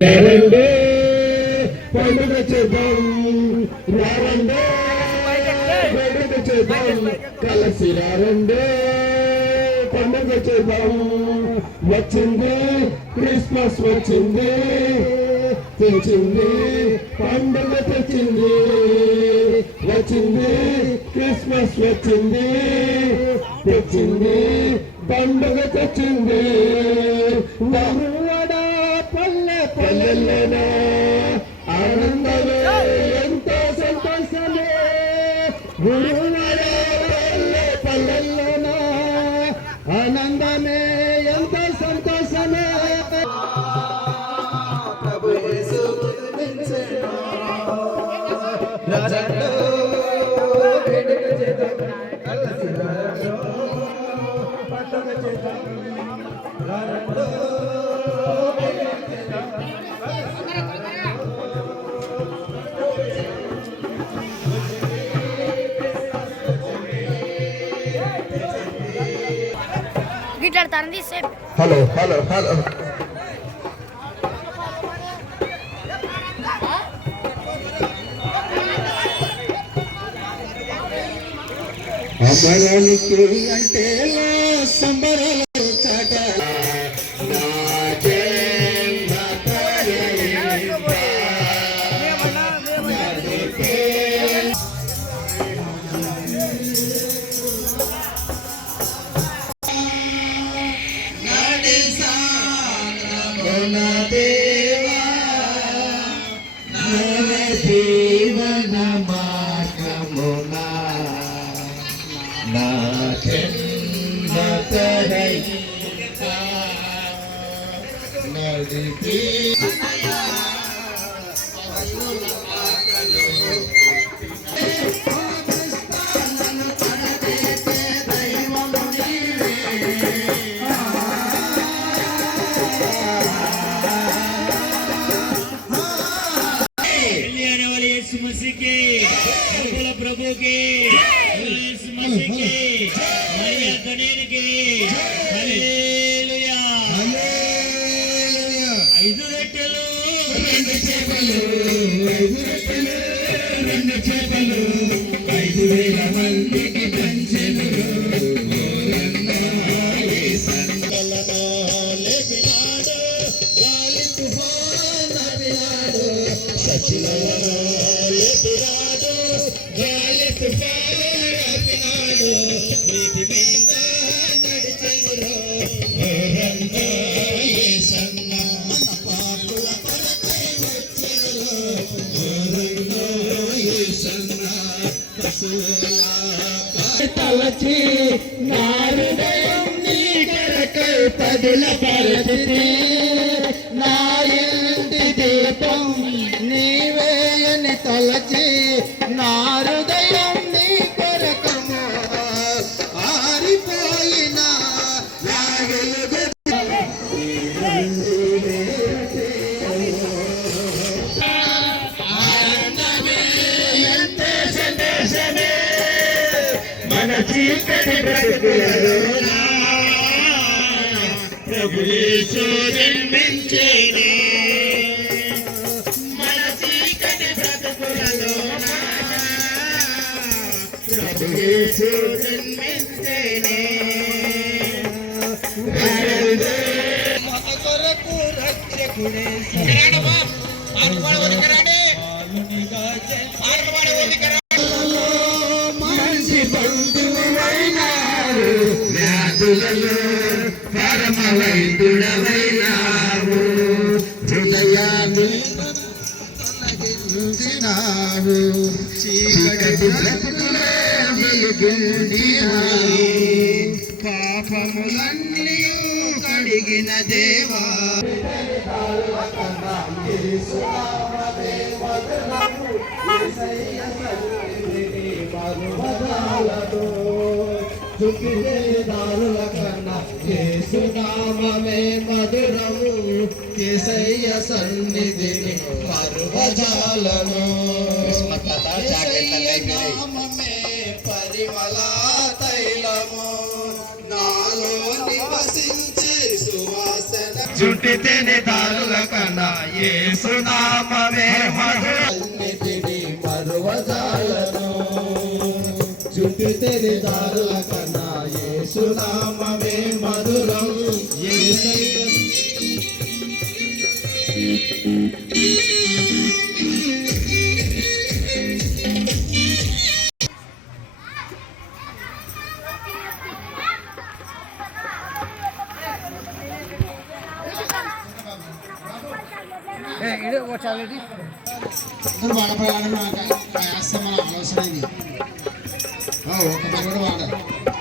రండే పండుగ చేద్దాం, రండే పండుగ చేద్దాం, కలిసి రండే పండుగ చేద్దాం. వచ్చింది క్రిస్మస్ వచ్చింది, తెచ్చింది పండుగ తెచ్చింది. వచ్చింది క్రిస్మస్ వచ్చింది, తెచ్చింది పండుగ తెచ్చింది. పల్లెల్లోనే ఆనందమే ఎంతో సంతోషమే, పల్లెల్లోనే ఆనందమే ఎంతో సంతోషమే. ప్రభు యేసు ఉదయించెను, రాజంలో వేడుక చేద్దాం, కలిసి రాజంలో పండుగ చేద్దాం, రాజంలో హలో హలో హలో అమరానికి అంటే సంబరాలు చాట జీవన మార్గమునా నా జన్మతరై నడిపి प्रभु के मसीह के मरिया कनेर के हालेलुया हालेलुया ఐదు రొట్టెలు రెండు చేపలు రెండు చేపలు 5000 మందికి పంచెను లేపినాడు గాలి తుఫాను లేపినాడు సచిలవన లేపినాడు గాలి తుఫాను లేపినాడు నీటి మీద నడిచెనురో ఓరన్నా యేసన్న మన పాపుల కొరకై వచ్చెనురో ఓరన్నా యేసన్న పశువులా తలచి నా హృదయం నీ కొరకై పదుల పరచితి నా ఇంటి దీపం నీవేయని తలచి నా హృదయం నీ కొరకము ఆరిపోయిన మన చీకటి బ్రతుకులలోనా ప్రభు యేసు జన్మించెను మన చీకటి బ్రతుకులలోనా ప్రభు యేసు జన్మించెను మన కొరకు రక్షకుడేసు మంచి బంధువైనారు వ్యాధులలో పరమ వైద్యుడవైనావు హృదయాన్ని తొలగించినావు చీకటి బ్రతుకులే వెలుగుండినావు పాపములన్నీ కడిగిన దేవా దారుల కన్నా యేసునామమే మధురము యేసయ్య సన్నిధిని పర్వజాలను నామమే పరిమళ తైలము నాలో నివసించే సువాసన జుట్టి తేనె దారుల కన్నా యేసు నామమే మధురం సన్నిధిని మరువజాలను జుట్టి తేనె దారుల కన్నా యేసు నామమే మధురం యేసయ్య బాధపడాలని మనకు అవసరం ఇది ఒక కూడా వాడాలి.